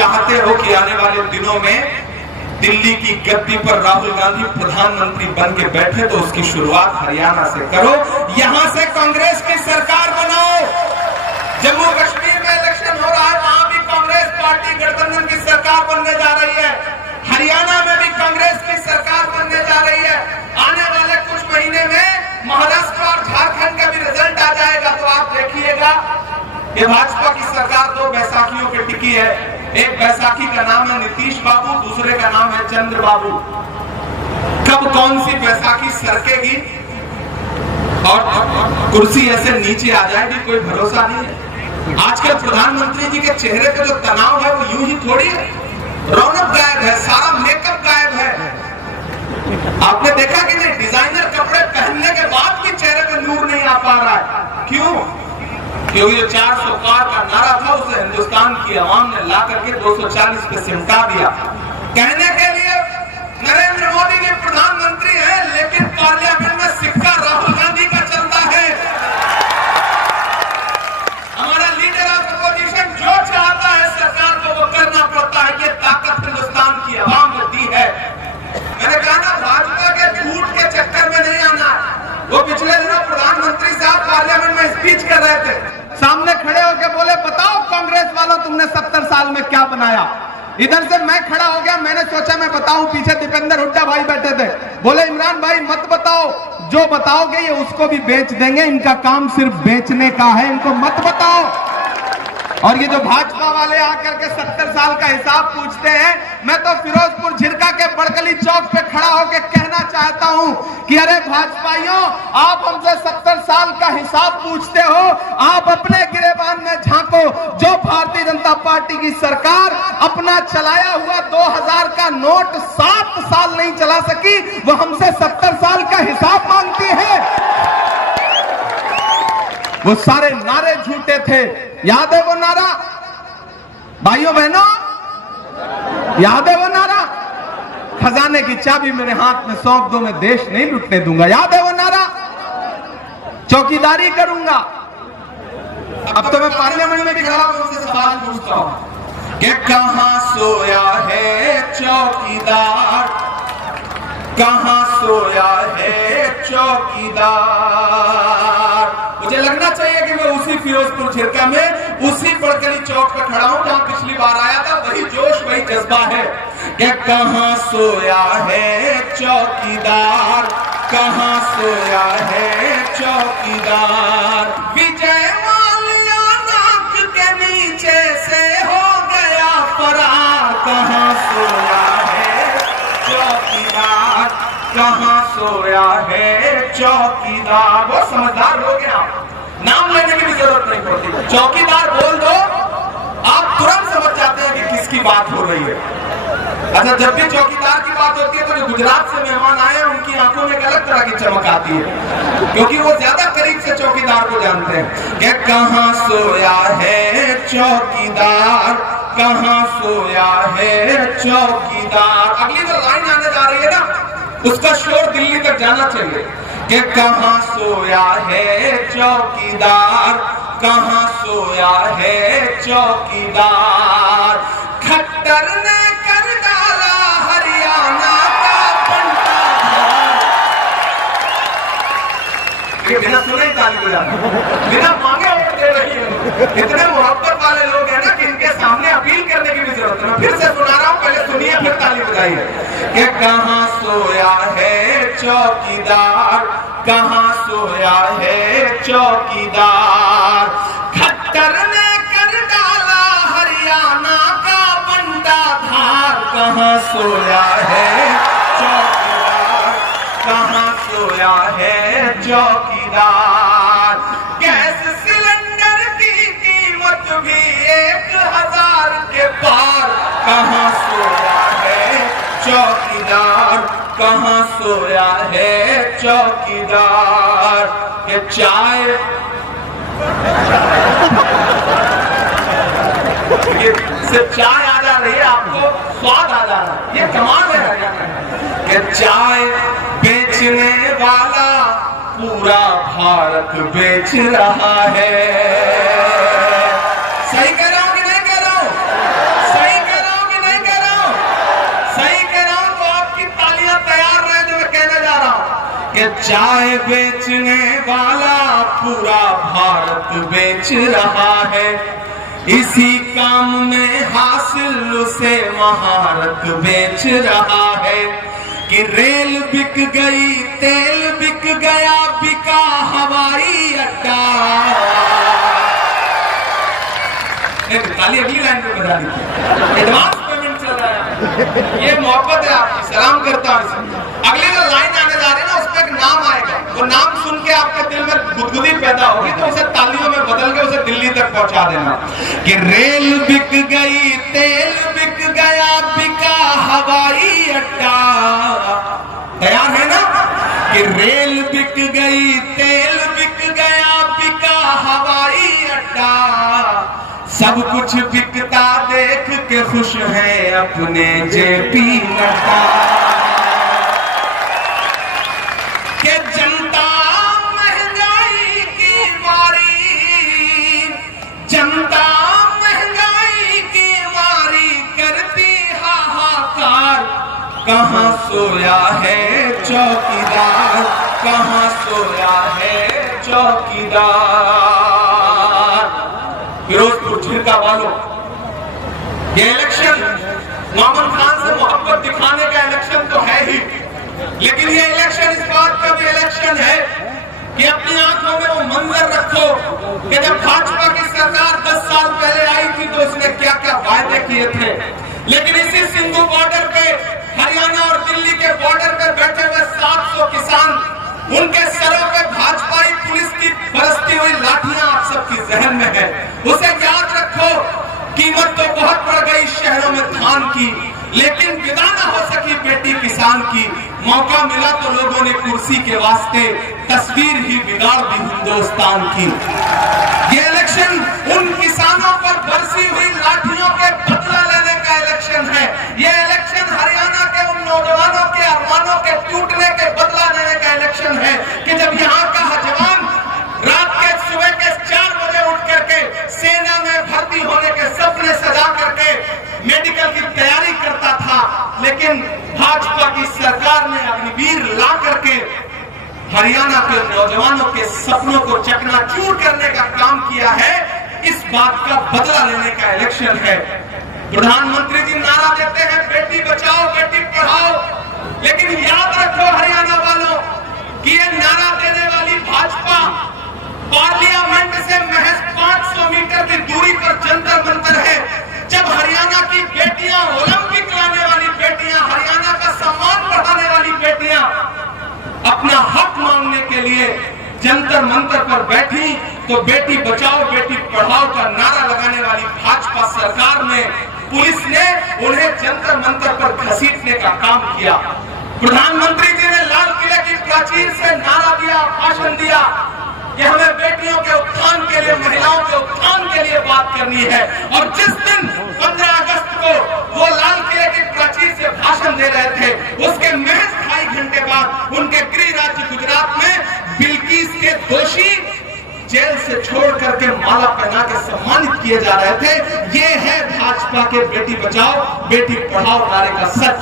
चाहते हो कि आने वाले दिनों में दिल्ली की गद्दी पर राहुल गांधी प्रधानमंत्री बन के बैठे तो उसकी शुरुआत हरियाणा से करो, यहां से कांग्रेस की सरकार बनाओ। जम्मू कश्मीर में इलेक्शन हो रहा है, वहां भी कांग्रेस पार्टी गठबंधन की सरकार बनने जा रही है। हरियाणा में भी कांग्रेस की सरकार बनने जा रही है। आने वाले कुछ महीने में महाराष्ट्र और झारखंड का भी रिजल्ट आ जाएगा, तो आप देखिएगा ये भाजपा की सरकार दो बैसाखियों पे टिकी है। एक बैसाखी का नाम है नीतीश बाबू, दूसरे का नाम है चंद्र बाबू। कब कौन सी बैसाखी सरकेगी और कुर्सी ऐसे नीचे आ जाएगी, कोई भरोसा नहीं है। आजकल प्रधानमंत्री जी के चेहरे पे जो तनाव है वो यूं ही थोड़ी है, रौनक गायब है, सारा मेकअप गायब है। आपने देखा कि नहीं, डिजाइनर कपड़े पहनने के बाद भी चेहरे पे नूर नहीं आ पा रहा है। क्यों? क्योंकि जो 400 पार का नारा था उसे हिंदुस्तान की आवाम ने ला करके 240 पे सिमटा दिया। कहने के लिए नरेंद्र मोदी जी प्रधानमंत्री हैं, लेकिन पार्लियामेंट में सिक्का राहुल गांधी का चलता है। हमारा लीडर ऑफ अपोजिशन जो चाहता है सरकार को वो करना पड़ता है। ये ताकत हिंदुस्तान की आवाम ने दी है। मैंने कहा ना, भाजपा के झूठ के चक्कर में नहीं आना। वो पिछले दिनों प्रधानमंत्री साहब पार्लियामेंट में स्पीच कर रहे थे, सामने खड़े होकर बोले, बताओ कांग्रेस वालों तुमने 70 साल में क्या बनाया। इधर से मैं खड़ा हो गया, मैंने सोचा मैं बताऊं, पीछे दीपेंद्र हुड्डा भाई बैठे थे, बोले इमरान भाई मत बताओ, जो बताओगे ये उसको भी बेच देंगे, इनका काम सिर्फ बेचने का है, इनको मत बताओ। और ये जो भाजपा वाले आकर के 70 साल का हिसाब पूछते हैं, मैं तो फिरोजपुर झिरका के बड़गली चौक पे खड़ा होकर कहना चाहता हूं कि अरे भाजपाइयों, आप हमसे 70 साल का हिसाब पूछते हो, आप अपने गिरेबान में झांको। जो भारतीय जनता पार्टी की सरकार अपना चलाया हुआ 2000 का नोट 7 साल नहीं चला सकी, वो हमसे 70 साल का हिसाब मांगती है। वो सारे नारे झूठे थे, याद है वो नारा भाइयों बहनों, याद है वो नारा, खजाने की चाबी मेरे हाथ में सौंप दो, मैं देश नहीं लुटने दूंगा, याद है वो नारा, चौकीदारी करूंगा। अब तो मैं पार्लियामेंट में भी खड़ा होकर उनसे सवाल पूछता हूं कि कहां सोया है चौकीदार, कहां सोया है चौकीदार। मुझे लगना चाहिए कि मैं उसी फिरोजपुर झिरका में उसी बड़गली चौक पे खड़ा हूं जहां पिछली बार आया था। वही जोश वही जज्बा है कि कहां सोया है चौकीदार, कहां सोया है चौकीदार। विजय माल्या नाक के नीचे से हो गया फरार, कहां सोया है चौकीदार, कहां सोया है चौकीदार। बहुत समझदार लोग हैं आप, नाम लेने की भी जरूरत नहीं पड़ती, चौकीदार बोल दो आप तुरंत समझ जाते हैं कि किसकी बात हो रही है। अच्छा, जब भी चौकीदार की बात होती है तो जो गुजरात से मेहमान आए हैं उनकी आंखों में एक अलग तरह की चमक आती है, क्योंकि वो ज्यादा करीब से चौकीदार को जानते हैं कि कहां सोया है चौकीदार, कहां सोया है चौकीदार। अगली जो लाइन आने जा रही है ना, उसका शोर दिल्ली तक जाना चाहिए कि कहां सोया है चौकीदार, कहां सोया है चौकीदार। खट्टर ने कर डाला हरियाणा का पंटाधार। ये बिना सुने ही ताली बजाना, बिना मांगे वोट दे रही है। इतने मोहब्बत वाले लोग हैं ना कि इनके सामने अपील करने की भी जरूरत है। फिर से सुना रहा हूं, पहले सुनिए फिर ताली बजाइए कि कहां सोया है चौकीदार, कहां सोया है चौकीदार। खट्टर ने कर डाला हरियाणा का पंटाधार, कहां सोया है चौकीदार, कहां सोया है चौकीदार। गैस सिलेंडर की कीमत भी 1000 के पार, कहां सोया है चौकीदार, कहां सोया है चौकीदार। ये चाय सिर्फ चाय आ जा रही है, आपको स्वाद आ जा रहा है, ये कमाल है हरियाणा कि चाय बेचने वाला पूरा भारत बेच रहा है। सही कह रहा हूं कि नहीं कह रहा हूं? सही कह कि चाय बेचने वाला पूरा भारत बेच रहा है, इसी काम में हासिल उसे महारत बेच रहा है। कि रेल बिक गई, तेल बिक गया, बिका हवाई अड्डा। ताली अगली लाइन में बजा दी, एडवांस पेमेंट चल रहा है। ये मोहब्बत है आपकी, सलाम करता हूं। अगली जो लाइन आने जा रही है ना, उसमें एक नाम आएगा, वो नाम सुन के आपके दिल में गुदगुदी पैदा होगी, तो उसे तालियों में बदल के उसे दिल्ली तक पहुंचा देना। कि रेल बिक गई, तेल बिक गया, बिका हवाई अड्डा। तैयार है ना? कि रेल बिक गई, तेल बिक गया, बिका हवाई अड्डा। सब कुछ बिकता देख के खुश है अपने जेपी नड्डा। के जनता महंगाई की मारी, जनता महंगाई की मारी करती हाहाकार। कहाँ सोया है चौकीदार, कहाँ सोया है चौकीदार। फिरोजपुर झिरका वालों, ये इलेक्शन मोहम्मद खान से मोहब्बत दिखाने का इलेक्शन तो है ही, लेकिन ये इलेक्शन इस बात का भी इलेक्शन है कि अपनी आंखों में वो मंजर रखो कि जब भाजपा की सरकार 10 साल पहले आई थी तो उसने क्या क्या वायदे किए थे। लेकिन इसी सिंधु बॉर्डर पे, हरियाणा और दिल्ली के बॉर्डर पे बैठे हुए 700 किसान, उनके सरों पे भाजपाई पुलिस की बरसती हुई लाठियां आप सबकी जहन में है। उसे याद रखो, कीमत तो बहुत बढ़ गई शहरों में धान की, लेकिन विदा न हो सकी बेटी किसान की। मौका मिला तो लोगों ने कुर्सी के वास्ते तस्वीर ही बिगाड़ दी हिंदुस्तान की। ये इलेक्शन उन किसानों पर बरसी हुई लाठियों के बदला लेने का इलेक्शन है। ये इलेक्शन हरियाणा के उन नौजवानों के अरमानों के टूटने के बदला लेने का इलेक्शन है कि जब यहाँ का जवान रात के सुबह के 4 बजे उठ करके सेना में भर्ती होने के सपने सजा करके मेडिकल की तैयारी करता था, लेकिन भाजपा की सरकार ने अग्निवीर ला करके हरियाणा के नौजवानों के सपनों को चकनाचूर करने का काम किया है। इस बात का बदला लेने का इलेक्शन है। प्रधानमंत्री जी नारा देते हैं बेटी बचाओ बेटी पढ़ाओ, लेकिन याद रखो हरियाणा वालों कि ये नारा देने वाली भाजपा पार्लियामेंट से महज 500 मीटर की दूरी पर जंतर मंतर है। जब हरियाणा की बेटियां, ओलंपिक लाने वाली बेटियां, हरियाणा का सम्मान बढ़ाने वाली बेटियां अपना हक मांगने के लिए जंतर मंतर पर बैठी, तो बेटी बचाओ बेटी पढ़ाओ का नारा लगाने वाली भाजपा सरकार ने, पुलिस ने उन्हें जंतर मंतर पर घसीटने का काम किया। प्रधानमंत्री जी ने लाल किले की प्राचीर से नारा दिया, भाषण दिया कि हमें बेटियों के उत्थान के लिए, महिलाओं के उत्थान के लिए बात करनी है। और जिस दिन 15 अगस्त को वो लाल किले की प्राचीर से भाषण दे रहे थे, उसके महज 2.5 घंटे बाद उनके गृह राज्य गुजरात में बिल्किस के दोषी जेल से छोड़ करके माला पहना के सम्मानित किए जा रहे थे। ये है भाजपा के बेटी बचाओ बेटी पढ़ाओ नारे का सच।